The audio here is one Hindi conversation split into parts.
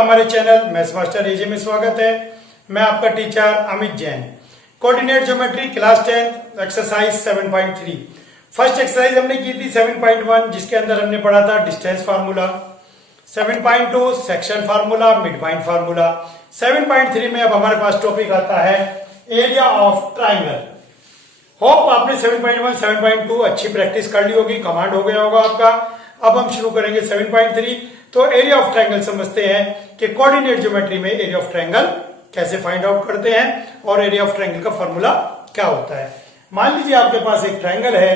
आपका हमारे चैनल मैथ्स मास्टर एजे में स्वागत है। मैं आपका teacher Amit Jain. Coordinate geometry class 10 exercise 7.3 first exercise हमने की थी 7.1 जिसके अंदर हमने पढ़ा था distance formula. 7.2 section formula, mid point formula. 7.3 में अब हमारे पास टॉपिक आता है एरिया ऑफ ट्राइंगल। होप आपने 7.1 7.2 अच्छी प्रैक्टिस कर ली होगी, कमांड हो गया होगा आपका। अब हम शुरू करेंगे 7.3। तो एरिया ऑफ ट्रायंगल समझते हैं कि कोऑर्डिनेट ज्योमेट्री में एरिया ऑफ ट्रायंगल कैसे फाइंड आउट करते हैं और एरिया ऑफ ट्रायंगल का फॉर्मूला क्या होता है। मान लीजिए आपके पास एक ट्रायंगल है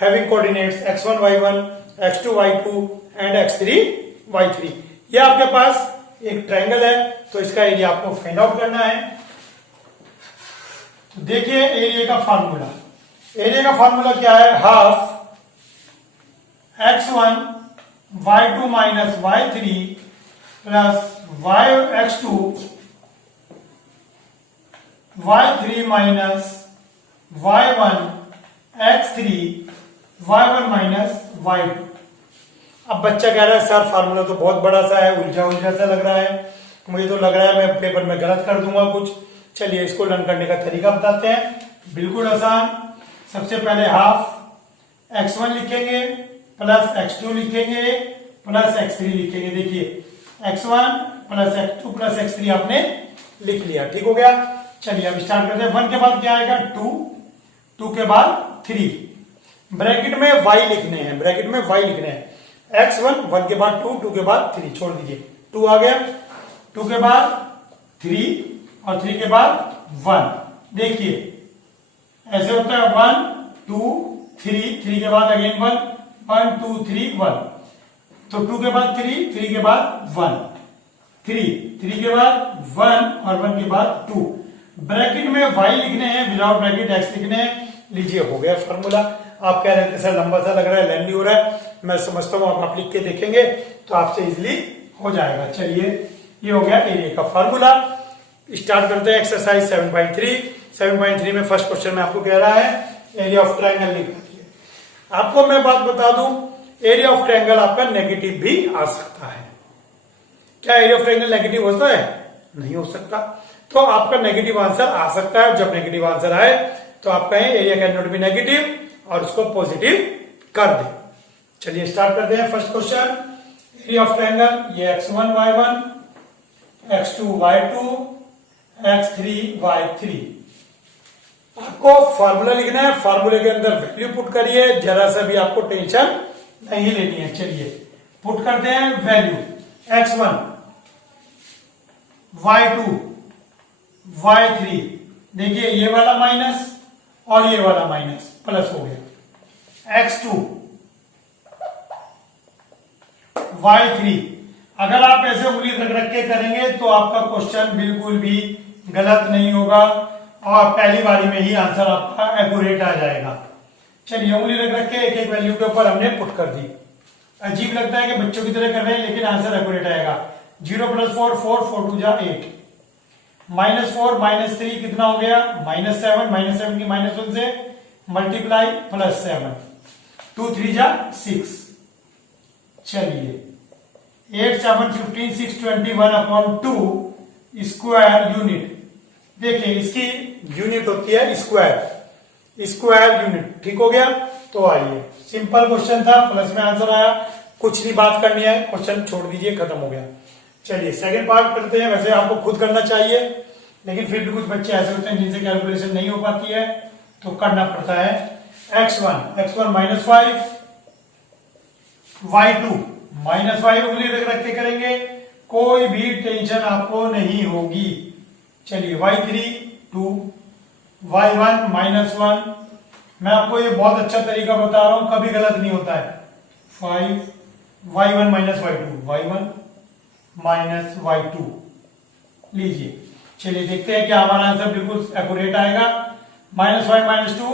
having coordinates x1 y1 x2 y2 and x3 y3। ये आपके पास एक ट्रायंगल है तो इसका एरिया आपको फाइंड आउट करना है। तो देखिए एरिया का फॉर्मूला, एरिया का फॉर्मूला क्या है, half x1 y2 minus y3 plus x2 y3 minus y1 x3 y1 minus y2। अब बच्चा कह रहा है सर फार्मूला तो बहुत बड़ा सा है, उलझा उलझा सा लग रहा है, मुझे तो लग रहा है मैं पेपर में गलत कर दूंगा कुछ। चलिए इसको लर्न करने का तरीका बताते हैं, बिल्कुल आसान। सबसे पहले हाफ x1 लिखेंगे प्लस x2 लिखेंगे प्लस x3 लिखेंगे। देखिए x1 plus x2 plus x3 आपने लिख लिया, ठीक हो गया। चलिए अब स्टार्ट करते हैं। 1 के बाद क्या आएगा 2, 2 के बाद 3, ब्रैकेट में y लिखने हैं, ब्रैकेट में y लिखने हैं। x1 1 के बाद 2, 2 के बाद 3, छोड़ दीजिए 2 आ गया, 2 के बाद 3 और 3 के बाद 1। देखिए ऐसे होता है 1 2 3, 3 के बाद अगेन 1 1 2 3 1। तो 2 के बाद 3, 3 के बाद 1 3, 3 के बाद 1 और 1 के बाद 2। ब्रैकेट में y लिखने हैं, विदाउट ब्रैकेट x लिखने हैं। लीजिए हो गया फॉर्मूला। आप कह रहे थे सर लंबा सा लग रहा है, लेंथी हो रहा है, मैं समझता हूं आप लिख के देखेंगे तो आपसे इजिली हो जाएगा। चलिए ये हो गया एरिया का फॉर्मूला। स्टार्ट करते हैं एक्सरसाइज 7.3। 7.3 में फर्स्ट क्वेश्चन में आपको कह रहा है एरिया ऑफ ट्रायंगल निकालिए। आपको मैं बात बता दूं, एरिया ऑफ ट्रायंगल आपका नेगेटिव भी आ सकता है। क्या एरिया ऑफ ट्रायंगल नेगेटिव होता है? नहीं हो सकता। तो आपका नेगेटिव आंसर आ सकता है। जब नेगेटिव आंसर आए तो आप कहें area can not be negative और उसको पॉजिटिव कर दें। चलिए स्टार्ट करते हैं first question. Area of triangle ये x1 y1 x2 y2 x3 y3। आपको फॉर्मूला लिखना है, फॉर्मूले के अंदर वैल्यू पुट करिए, जरा सा भी आपको टेंशन नहीं लेनी है। चलिए पुट करते हैं वैल्यू x1 y2 y3। देखिए ये वाला माइनस और ये वाला माइनस प्लस हो गया। x2 y3 अगर आप ऐसे उंगली रख के करेंगे तो आपका क्वेश्चन बिल्कुल भी गलत नहीं होगा और पहली बारी में ही आंसर आपका एक्यूरेट आ जाएगा। चलिए उंगली रख के एक एक वैल्यू के ऊपर हमने पुट कर दी। अजीब लगता है कि बच्चों की तरह कर रहे हैं लेकिन आंसर एक्यूरेट आएगा। 0 + 4 4 4 2 8 -4 -3 कितना हो गया -7 -7 की -1 से मल्टीप्लाई +7 2 3 6। चलिए 8 7 15 6 21/2 स्क्वायर यूनिट। देखिए इसकी यूनिट होती है स्क्वायर, स्क्वायर यूनिट, ठीक हो गया। तो आइए सिंपल क्वेश्चन था, प्लस में आंसर आया, कुछ नहीं बात करनी है, क्वेश्चन छोड़ दीजिए, खत्म हो गया। चलिए सेकंड पार्ट करते हैं। वैसे आपको खुद करना चाहिए लेकिन फिर भी कुछ बच्चे ऐसे होते हैं जिनसे कैलकुलेशन नहीं हो पाती है तो करना पड़ता है। x1 -5 y2 -5 उंगली रख के करेंगे, कोई भी टेंशन आपको नहीं होगी। चलिए y3 2 y1 -1। मैं आपको ये बहुत अच्छा तरीका बता रहा हूं, कभी गलत नहीं होता है। 5 y1 -y2 y1 -y2 लीजिए। चलिए देखते हैं क्या हमारा आंसर बिल्कुल एक्यूरेट आएगा। -5 -2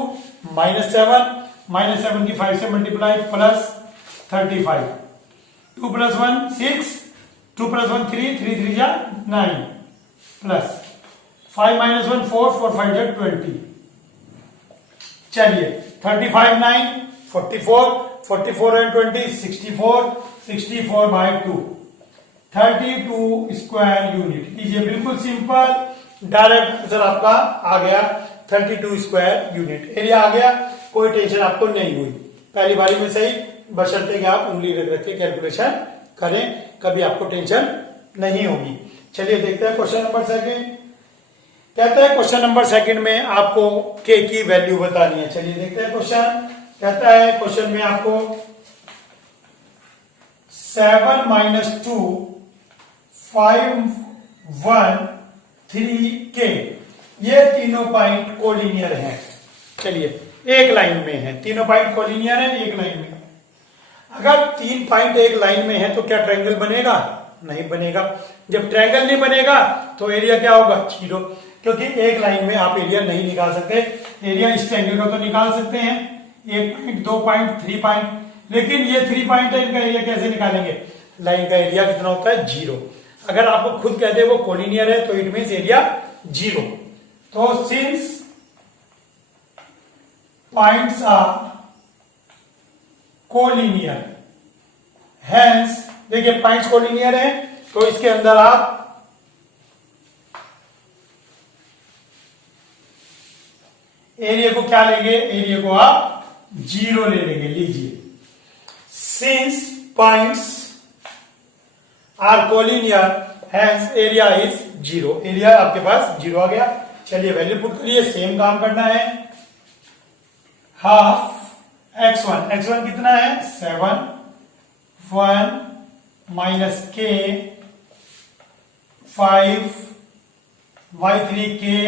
-7 -7 की 5 से मल्टीप्लाई प्लस 35 2 + 1 6 2 + 1 3 3 3 9 प्लस 5 - 1 4 4 5 20। चलिए 35 9 44 44 and 20 64 64/2 32 स्क्वायर यूनिट। लीजिए बिल्कुल सिंपल, डायरेक्ट आंसर आपका आ गया 32 स्क्वायर यूनिट। एरिया आ गया, कोई टेंशन आपको नहीं हुई, पहली बारी में सही, बशर्ते कि आप उंगली रख रख के कैलकुलेशन करें, कभी आपको टेंशन नहीं होगी। चलिए देखते हैं क्वेश्चन नंबर सेकंड। कहता है क्वेश्चन नंबर सेकंड में आपको के की वैल्यू बतानी है। चलिए देखते हैं क्वेश्चन। कहता है क्वेश्चन में आपको 7 - 2 5 1 3 के, ये तीनों पॉइंट कोलिनियर हैं। चलिए एक लाइन में है, तीनों पॉइंट कोलिनियर है, एक लाइन में। अगर 3 पॉइंट एक लाइन में है तो क्या ट्रायंगल बनेगा? नहीं बनेगा। जब ट्रायंगल नहीं बनेगा तो एरिया क्या होगा? 0, क्योंकि एक लाइन में आप एरिया नहीं निकाल सकते। एरिया इस ट्रायंगल का तो निकाल सकते हैं, 1 पॉइंट 2 पॉइंट 3 पॉइंट, लेकिन ये 3 पॉइंट है, इनका एरिया कैसे निकालेंगे? लाइन का एरिया कितना होता है? 0। अगर आपको खुद कहते हैं वो कोलिनियर है तो इट मीन्स एरिया 0। तो since points are collinear, hence देखिए पॉइंट्स कोलिनियर है तो इसके अंदर आप एरिया को क्या लेंगे? एरिया को आप 0 ले लेंगे। लीजिए since points are collinear hence area is 0, area आपके पास 0 आ गया। चलिए वैल्यू पुट करिए, सेम काम करना है। हाफ x1, x1 कितना है? 7 1 माइनस के 5 y3 के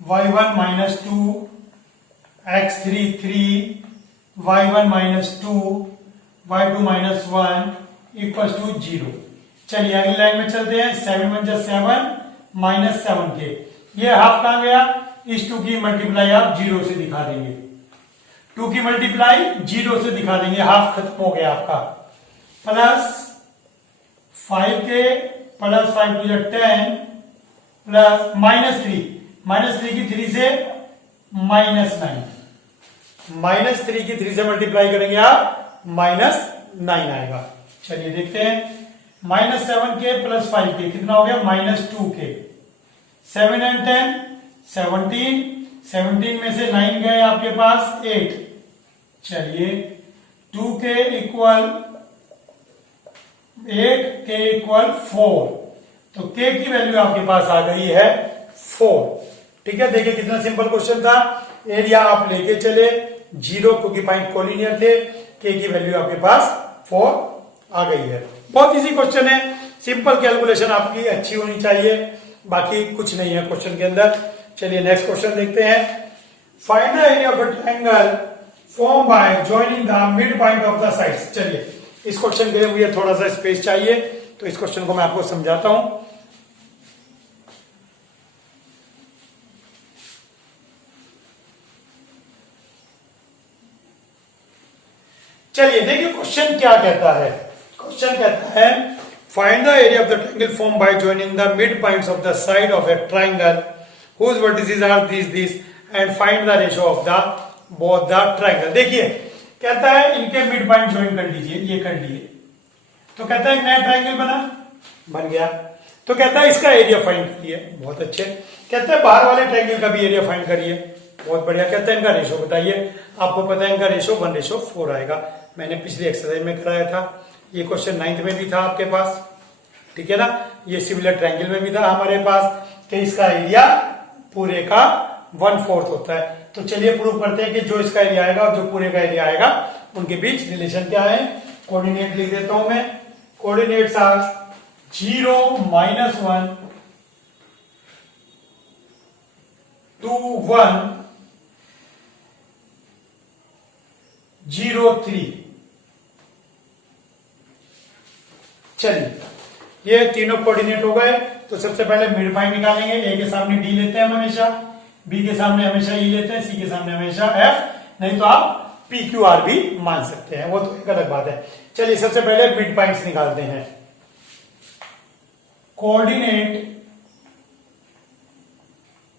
y1 minus 2 x3 3 y1 minus 2 y2 minus 1 equal to 0। चलिए अगली लाइन में चलते हैं। 7 1 7 माइनस 7 के, ये हाफ कहां गया? इस 2 की मल्टीप्लाई आप 0 से दिखा देंगे, 2 की मल्टीप्लाई 0 से दिखा देंगे, हाफ खत्म हो गया आपका। प्लस 5 के प्लस 5 टू 10 प्लस माइनस 3 की 3 से -9, -3 की 3 से मल्टीप्लाई करेंगे आप -9 आएगा। चलिए देखते हैं। -7 के प्लस 5 के कितना हो गया? -2 के। 7 and 10 17 में से 9 गए आपके पास 8। चलिए 2 के इक्वल 8 के इक्वल 4, तो के की वैल्यू आपके पास आ गई है 4। ठीक है, देखिए कितना सिंपल क्वेश्चन था। एरिया आप लेके चले 0 क्योंकि पॉइंट कोलिनियर थे, के की वैल्यू आपके पास 4 आ गई है। बहुत इजी क्वेश्चन है, सिंपल कैलकुलेशन आपकी अच्छी होनी चाहिए, बाकी कुछ नहीं है क्वेश्चन के अंदर। चलिए नेक्स्ट क्वेश्चन देखते हैं। Find the area of a triangle form by joining the mid point of the sides. चलिए इस क्वेश्चन के लिए मुझे थोड़ा सा स्पेस चाहिए, तो इस क्वेश्चन को मैं आपको समझाता हूं। चलिए देखिए क्वेश्चन क्या कहता है। क्वेश्चन कहता है find the area of the triangle form by joining the mid points of the side of a triangle whose vertices are this and find the ratio of the both the triangle. देखिए कहता है इनके मिड पॉइंट ज्वाइन कर लीजिए, ये कर लिए, तो कहता है एक नया ट्रायंगल बन गया। तो कहता है इसका एरिया फाइंड करिए, बहुत अच्छे। कहता है बाहर वाले ट्रायंगल का भी एरिया फाइंड करिए, बहुत बढ़िया। कहता है इनका रेशो बताइए, आपको पता है इनका रेशो 1:4 आएगा, मैंने पिछली एक्सरसाइज में कराया था। ये क्वेश्चन 9th में भी था आपके पास, ठीक है ना। ये सिमिलर ट्रायंगल में भी था हमारे पास कि इसका एरिया पूरे का 1/4 होता है। तो चलिए प्रूव करते हैं कि जो इसका एरिया आएगा और जो पूरे का एरिया आएगा उनके बीच रिलेशन क्या है। कोऑर्डिनेट लिख देता हूं मैं। Coordinates are 0 -1 2 1 0 3। चलिए ये तीनों कोऑर्डिनेट हो गए, तो सबसे पहले मिड पॉइंट निकालेंगे। ए के सामने डी लेते हैं हम हमेशा, बी के सामने हमेशा ई लेते हैं, सी के सामने हमेशा एफ, नहीं तो आप पी क्यू आर भी मान सकते हैं, वो तो एक अलग बात है। चलिए सबसे पहले मिड पॉइंट्स निकालते हैं। Coordinate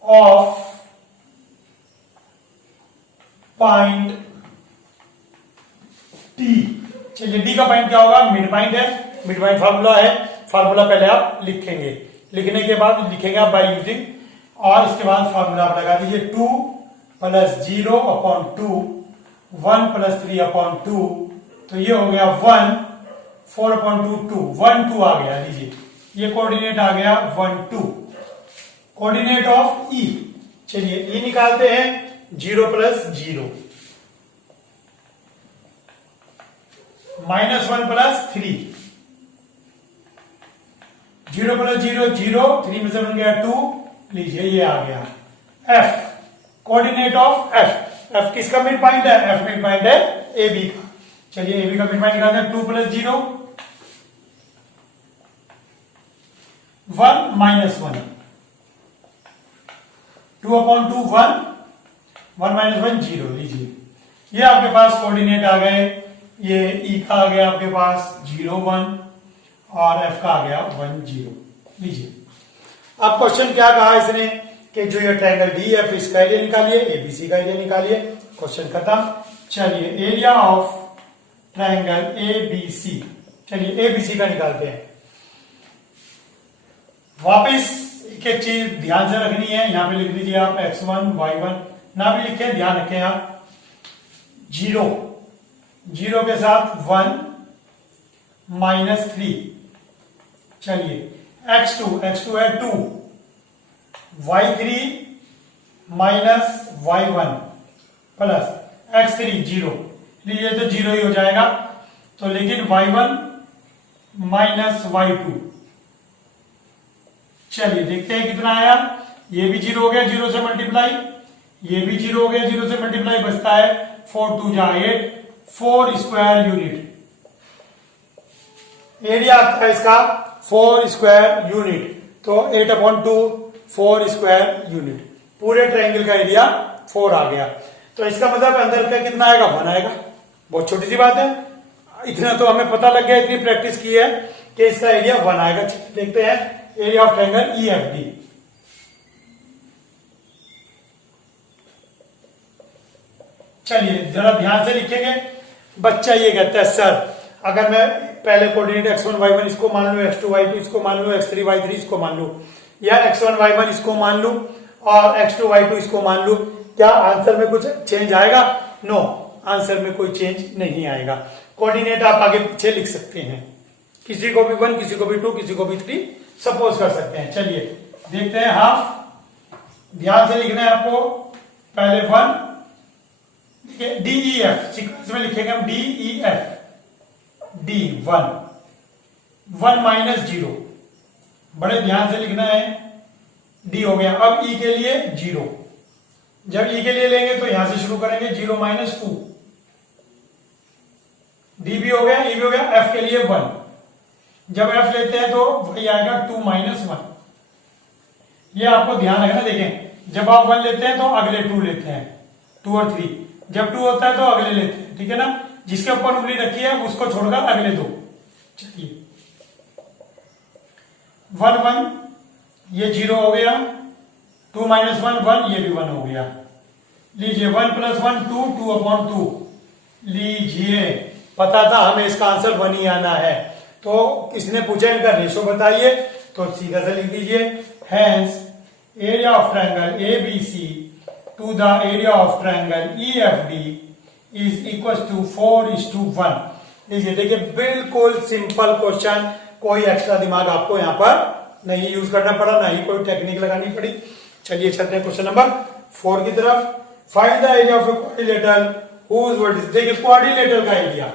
of point T. चलिए डी का पॉइंट क्या होगा? मिड पॉइंट है, मिड पॉइंट फॉर्मूला है फार्मूला पहले आप लिखेंगे, लिखने के बाद लिखेंगे आप बाय यूजिंग, और इसके बाद फार्मूला आप लगा दीजिए 2 प्लस 0 अपॉन 2, 1 प्लस 3 अपॉन 2, तो ये हो गया 1, 4 अपॉन 2 2, 1 2 आ गया। लीजिए ये कोऑर्डिनेट आ गया 1 2, कोऑर्डिनेट ऑफ ई। चलिए ई निकालते हैं, 0 प्लस 0, -1 प्लस 3, 0 प्लस 0 0, 3 में से बन गया 2। लीजिए ये आ गया F, coordinate of F. F किसका मिड पॉइंट है? एफ मिड पॉइंट है ए बी का। चलिए ए बी का मिड पॉइंट निकालते हैं, 2 प्लस 0 1 माइनस 1, 2 अपॉन 2 1, 1 माइनस 1 0। लीजिए ये आपके पास कोऑर्डिनेट आ गए, ये ई का आ गया आपके पास 0 1 और एफ का आ गया 1 0। लीजिए अब क्वेश्चन क्या कहा इसने कि जो ये ट्रायंगल डी एफ इसका एरिया निकालिए, एबीसी का एरिया निकालिए। क्वेश्चन खत्म। चलिए एरिया ऑफ ट्रायंगल एबीसी, चलिए एबीसी का निकालते हैं। वापिस एक एक चीज ध्यान से रखनी है, यहां पे लिख दीजिए आप x1 y1, ना भी लिखे ध्यान रखें आप। 0 0 के साथ 1 -3, चलिए x2 है 2, y3 minus y1 plus x3 0। लीजिए तो 0 ही हो जाएगा, तो लेकिन y1 माइनस y2, चलिए देखते हैं कितना आया। ये भी 0 हो गया, 0 से मल्टीप्लाई, ये भी 0 हो गया, 0 से मल्टीप्लाई, बचता है 4 2 जा 8, 4 स्क्वायर यूनिट। एरिया आता है इसका 4 स्क्वायर यूनिट, तो 8 अपॉन 2 4 स्क्वायर यूनिट। पूरे ट्रायंगल का एरिया 4 आ गया। तो इसका मतलब अंदर का कितना आएगा? 1 आएगा। बहुत छोटी सी बात है, इतना तो हमें पता लग गया, इतनी प्रैक्टिस की है कि इसका एरिया 1 आएगा। देखते हैं area of triangle E F D. चलिए जरा ध्यान से लिखेंगे। बच्चा ये कहता है सर अगर मैं पहले कोऑर्डिनेट x1 y1 इसको मान लू, x2 y2 इसको मान लू, x3 y3 इसको मान लू, या x1 y1 इसको मान लू और x2 y2 इसको मान लू, क्या आंसर में कुछ चेंज आएगा? नो, आंसर में कोई चेंज नहीं आएगा। कोऑर्डिनेट आप आगे पीछे लिख सकते हैं, किसी को भी 1, किसी को भी 2, किसी को भी 3 सपोज कर सकते हैं। चलिए देखते हैं हाफ। ध्यान से लिखना है आपको, पहले 1 डी ई एफ सीक्वेंस में लिखेंगे हम, D E F, D 1 minus 0, बड़े ध्यान से लिखना है। डी हो गया। अब ई के लिए 0, जब ई के लिए लेंगे तो यहां से शुरू करेंगे, 0 माइनस 2, डी भी हो गया, ई भी हो गया। एफ के लिए 1, जब एफ लेते हैं तो वही आएगा 2 माइनस 1। ये आपको ध्यान रखना। देखें जब आप 1 लेते हैं तो अगले 2 लेते हैं, 2 और 3, जब 2 होता है तो अगले लेते हैं, ठीक है ना। जिसके ऊपर उंगली रखी है उसको छोड़कर अगले 2। चलिए 1 1, ये 0 हो गया, 2 माइनस 1 1, ये भी 1 हो गया। लीजिए 1 प्लस 1 2, 2 अपॉन 2। लीजिए पता था हमें इसका आंसर 1 ही आना है, तो किसने पूछा इनका रेशो बताइए, तो सीधा से लिख दीजिए hence area of triangle A B C to the area of triangle E F D is equal to 4:1। लीजिए देखिए बिल्कुल सिंपल क्वेश्चन, कोई एक्स्ट्रा दिमाग आपको यहां पर नहीं यूज करना पड़ा, ना ही कोई टेक्निक लगानी पड़ी। चलिए चलते हैं क्वेश्चन नंबर 4 की तरफ। Find the area of a quadrilateral whose vertices. देखिए क्वाड्रिलेटरल का एरिया,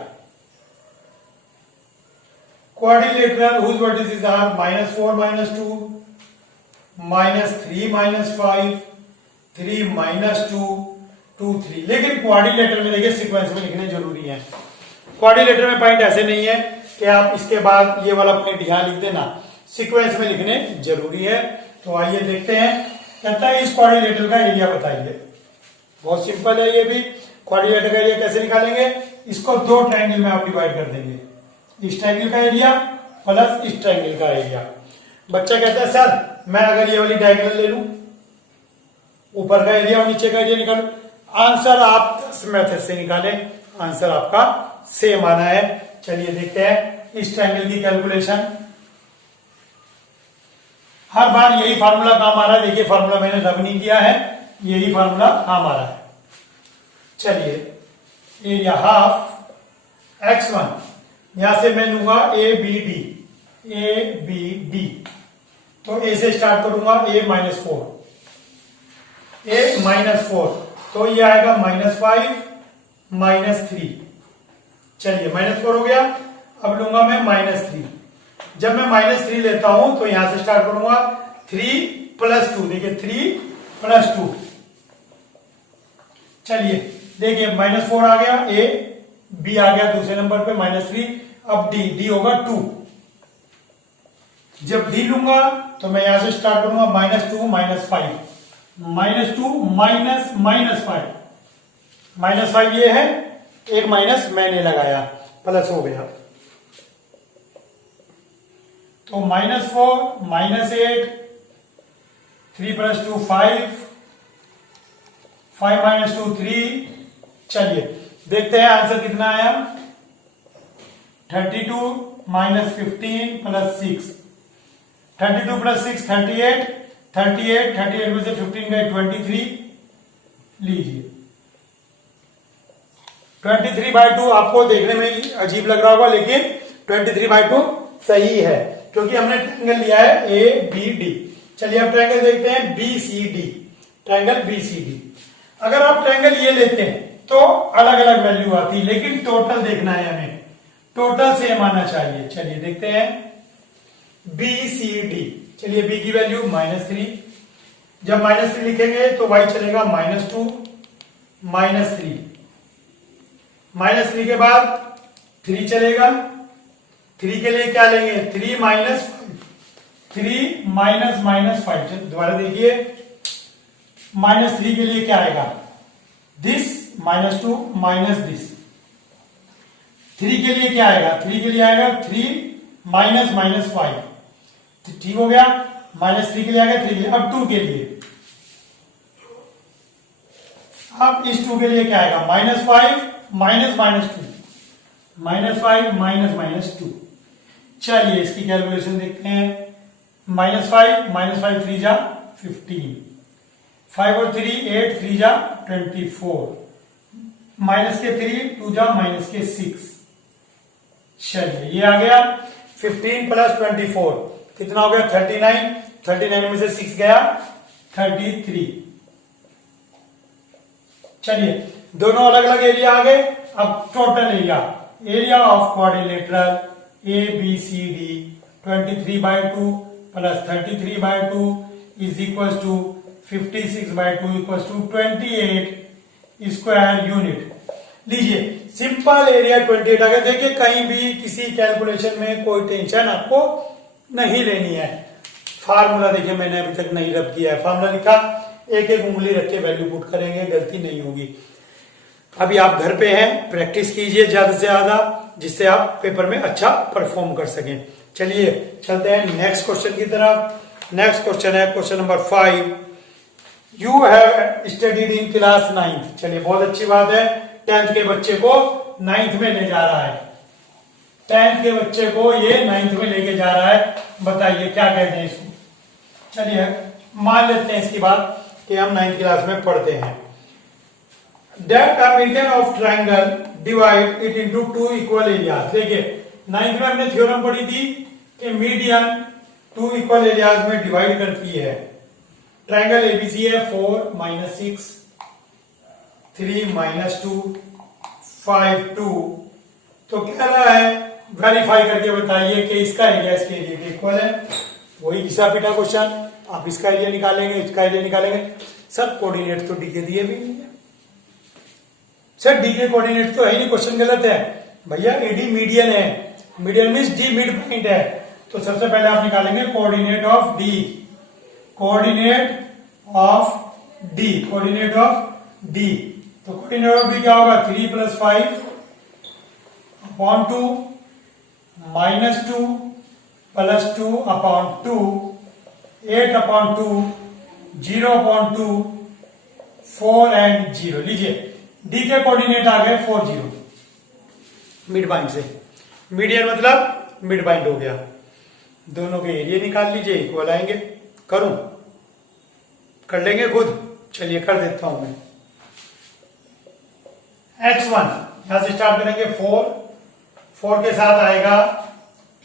क्वाड्रिलेटरल हुज वर्टिसेस आर -4 -2 -3 -5 3 -2 2 3। लेकिन क्वाड्रिलेटरल में देखिए सीक्वेंस में लिखने जरूरी है। क्वाड्रिलेटरल में पॉइंट ऐसे नहीं है कि आप इसके बाद ये वाला पॉइंट यहां लिख देना, सीक्वेंस में लिखने जरूरी है। तो आइए देखते हैं, कहता है इस क्वाड्रिलेटरल का एरिया बताइए। बहुत सिंपल है ये भी। क्वाड्रिलेटरल का एरिया कैसे निकालेंगे? इसको 2 ट्रायंगल में आप डिवाइड कर देंगे, इस ट्रायंगल का एरिया प्लस इस ट्रायंगल का एरिया। बच्चा कहता है सर मैं अगर ये वाली डायगोनल ले लूं, ऊपर का एरिया और नीचे का एरिया निकालूं, आंसर आप 10 मेथड से निकालें, आंसर आपका सेम आना है। चलिए देखते हैं इस ट्रायंगल की कैलकुलेशन। हर बार यही फार्मूला काम आ रहा है। देखिए फार्मूला मैंने रब नहीं किया है, यही फार्मूला काम आ रहा है। चलिए एरिया हाफ x1, यहां से मैं लूंगा ए बी डी। तो ए से स्टार्ट करूंगा, a माइनस 4, तो ये आएगा -5 -3। चलिए -4 हो गया। अब लूंगा मैं -3। जब मैं -3 लेता हूं तो यहां से स्टार्ट करूंगा 3 + 2। देखिए 3 + 2। चलिए देखिए -4 आ गया, a b आ गया दूसरे नंबर पे -3। अब d होगा 2। जब d लूंगा तो मैं यहां से स्टार्ट करूंगा -2 -5, -2 -5 ये है, एक माइनस मैंने लगाया, प्लस हो गया। तो -4 -8, 3 + 2 5, 5 - 2 3। चलिए देखते हैं आंसर कितना आया। 32 - 15 + 6, 32 + 6 38, 38 में से 15 गए 23। लीजिए 23/2 आपको देखने में अजीब लग रहा होगा, लेकिन 23/2 सही है, क्योंकि हमने ट्रायंगल लिया है ए बी डी। चलिए अब ट्रायंगल देखते हैं B C D. Triangle B C D, अगर आप ट्रायंगल ये लेते हैं तो अलग अलग वैल्यू आती है, लेकिन टोटल देखना है हमें, टोटल सेम आना चाहिए। चलिए देखते हैं बी सी डी। चलिए बी की वैल्यू -3। जब -3 लिखेंगे तो y चलेगा -2 -3, -3 के बाद 3 चलेगा। 3 के लिए क्या लेंगे, 3 - 5, 3 - -5। दोबारा देखिए -3 के लिए क्या आएगा, दिस -2 माइनस दिस। 3 के लिए क्या आएगा, 3 के लिए आएगा 3 - -5। ठीक हो गया, -3 के लिए आएगा 3 के लिए। अब 2 के लिए, अब इस 2 के लिए क्या आएगा, -5 - -2, -5 - -2। चलिए इसकी कैलकुलेशन देखते हैं। -5 3 जा 15, 5 और 3 8 3 जा 24, माइनस के 3 2 जा -6। चलिए ये आ गया 15 + 24 कितना हो गया, 39। 39 में से 6 गया 33। चलिए दोनों अलग अलग एरिया आ गए। अब total area of quadrilateral A B C D 23/2 + 33/2 is equal to 56/2 equal to 28 square unit. लीजिए सिंपल एरिया 28 आ गया। देखिए कहीं भी किसी कैलकुलेशन में कोई टेंशन आपको नहीं लेनी है। फार्मूला देखिए मैंने अभी तक नहीं रब किया है, फार्मूला लिखा, एक एक उंगली रख के वैल्यू पुट करेंगे, गलती नहीं होगी। अभी आप घर पे हैं, प्रैक्टिस कीजिए ज्यादा से ज्यादा, जिससे आप पेपर में अच्छा परफॉर्म कर सकें। चलिए चलते हैं नेक्स्ट क्वेश्चन की तरफ। नेक्स्ट क्वेश्चन है question number 5। You have studied in class 9th। चलिए बहुत अच्छी बात है, 10th के बच्चे को 9th में ले जा रहा है। 10th के बच्चे को ये 9th में लेके जा रहा है। बताइए क्या कहते हैं इसको। चलिए मान लेते हैं इसकी बात कि हम 9th क्लास में पढ़ते हैं। That a median of triangle divide it into 2 equal areas। देखिए 9th में हमने थ्योरम पढ़ी थी कि मीडियन 2 इक्वल एरियाज में डिवाइड करती है। ट्रायंगल एबीसी है 4 - 6 3 - 2 5 2। तो कह रहा है वेरीफाई करके बताइए कि इसका एरिया इसके एरिया के इक्वल है। वही घिसा पिटा क्वेश्चन, आप इसका एरिया निकालेंगे, इसका एरिया निकालेंगे। सर कोऑर्डिनेट तो डी के दिए भी नहीं है। सर डी के कोऑर्डिनेट तो है नहीं, क्वेश्चन गलत है। भैया एडी मीडियन है, median means D mid point है। तो सबसे पहले आप निकालेंगे coordinate of D, coordinate of D, coordinate of D. तो कोऑर्डिनेट ऑफ डी क्या होगा, 3 + 5 upon 2 -2 + 2 upon 2 8 upon 2 0 upon 2 4 and 0। लीजिए डी के कोऑर्डिनेट आ गए 4 0 मिड पॉइंट से। मीडियन मतलब मिड पॉइंट हो गया। दोनों के एरिया निकाल लीजिए, इक्वल आएंगे। करूं? कर लेंगे खुद? चलिए कर देता हूं मैं। x1 यहां से स्टार्ट करेंगे 4 के साथ आएगा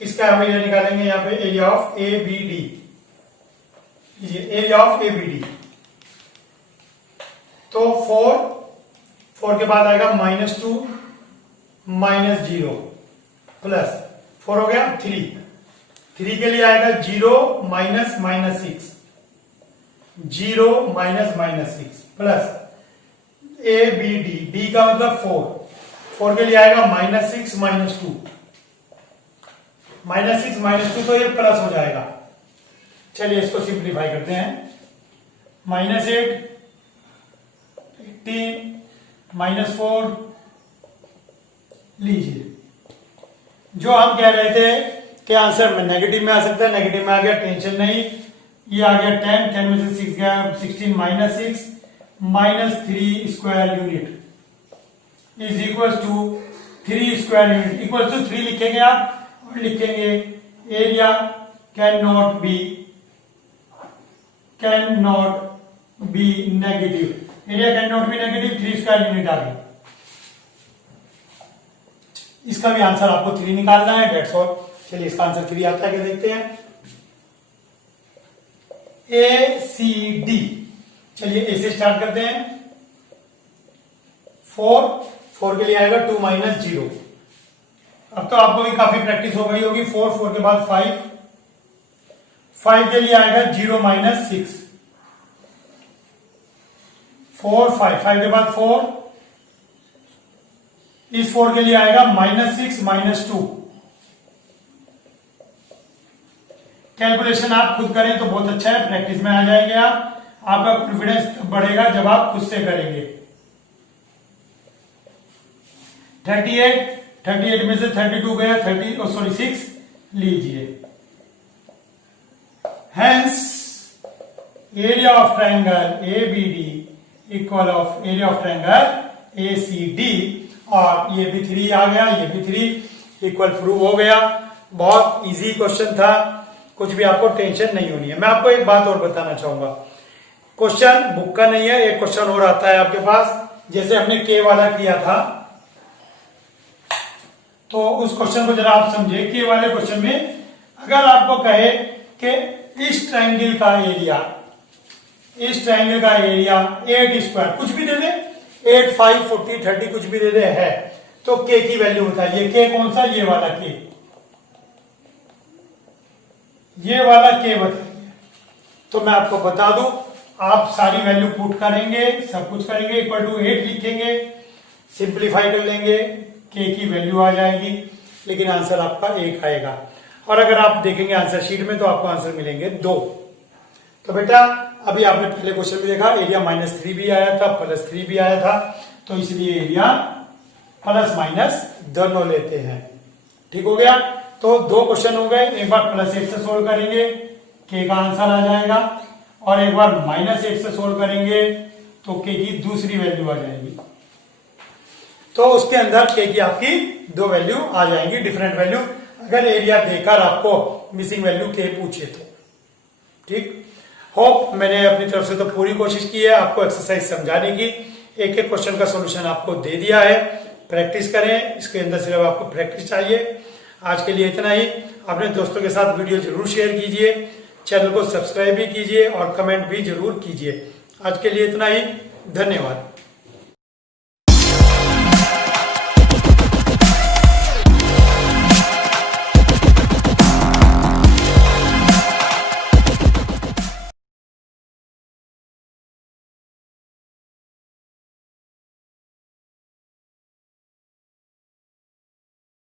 किसका हम एरिया निकालेंगे यहाँ पे, area of A B D. Area of A B D, तो 4 के बाद आएगा -2 -0 प्लस 4 हो गया 3 के लिए आएगा 0 -6 0 -6 plus A B D, D का मतलब 4 के लिए आएगा -6 -2 -6 तो ये प्लस हो जाएगा। चलिए इसको सिंप्लीफाई करते हैं। -8 18 -4 लीजिए। जो हम कह रहे थे कि आंसर में नेगेटिव में आ सकता है, नेगेटिव में आ गया, टेंशन नहीं। ये आ गया 10 में से 6 गया 16 -6 -3 square unit is equal to 3 square unit equal to 3 लिखेंगे आप और लिखेंगे area can not be negative. Area can not be negative, 3 square unit आ गई। इसका भी आंसर आपको 3 निकालना है, डेट्स ऑल। चलिए इसका आंसर 3 आता है क्या देखते हैं। ए सी डी, चलिए ए से स्टार्ट करते हैं। 4 के लिए आएगा 2 -0। अब तो आपको भी काफी प्रैक्टिस हो गई होगी। 4 के बाद 5 के लिए आएगा 0 -6 4 5 के बाद 4, इस 4 के लिए आएगा -6 -2। कैलकुलेशन आप खुद करें तो बहुत अच्छा है, प्रैक्टिस में आ जाएंगे आप। आपका कॉन्फिडेंस बढ़ेगा जब आप खुद से करेंगे। 38 में से 32 गया 6 लीजिए। Hence area of triangle A B D equal of area of triangle A C D, और ये भी 3 आ गया, ये भी 3 इक्वल प्रूव हो गया। बहुत इजी क्वेश्चन था, कुछ भी आपको टेंशन नहीं होनी है। मैं आपको एक बात और बताना चाहूंगा, क्वेश्चन बुक का नहीं है, एक क्वेश्चन और आता है आपके पास, जैसे हमने के वाला किया था, तो उस क्वेश्चन को जरा आप समझे। के वाले क्वेश्चन में अगर आपको कहे कि इस ट्रायंगल का एरिया 8 स्क्वायर कुछ भी दे दे, 8 5 40 30 कुछ भी दे दे है, तो के की वैल्यू बताइए। के कौन सा? ये वाला के, ये वाला के बताइए। तो मैं आपको बता दूं, आप सारी वैल्यू पुट करेंगे, सब कुछ करेंगे, इक्वल टू 8 लिखेंगे, सिंप्लीफाई कर लेंगे, के की वैल्यू आ जाएगी, लेकिन आंसर आपका 1 आएगा। और अगर आप देखेंगे आंसर शीट में तो आपको आंसर मिलेंगे 2। तो बेटा अभी आपने पहले क्वेश्चन में देखा एरिया -3 भी आया था, +3 भी आया था, तो इसलिए एरिया प्लस माइनस दोनों लेते हैं। ठीक हो गया। तो 2 क्वेश्चन हो गए। एक बार +8 से सोल्व करेंगे, के का आंसर आ जाएगा, और एक बार -8 से सोल्व करेंगे तो के की दूसरी वैल्यू आ जाएगी। तो उसके अंदर के की आपकी 2 वैल्यू आ जाएंगी, डिफरेंट वैल्यू, अगर एरिया देकर आपको मिसिंग वैल्यू के पूछे तो। ठीक, होप मैंने अपनी तरफ से तो पूरी कोशिश की है आपको एक्सरसाइज समझाने की। एक एक क्वेश्चन का सॉल्यूशन आपको दे दिया है, प्रैक्टिस करें, इसके अंदर सिर्फ आपको प्रैक्टिस चाहिए। आज के लिए इतना ही। अपने दोस्तों के साथ वीडियो जरूर शेयर कीजिए, चैनल को सब्सक्राइब भी कीजिए और कमेंट भी जरूर कीजिए। आज के लिए इतना ही, धन्यवाद।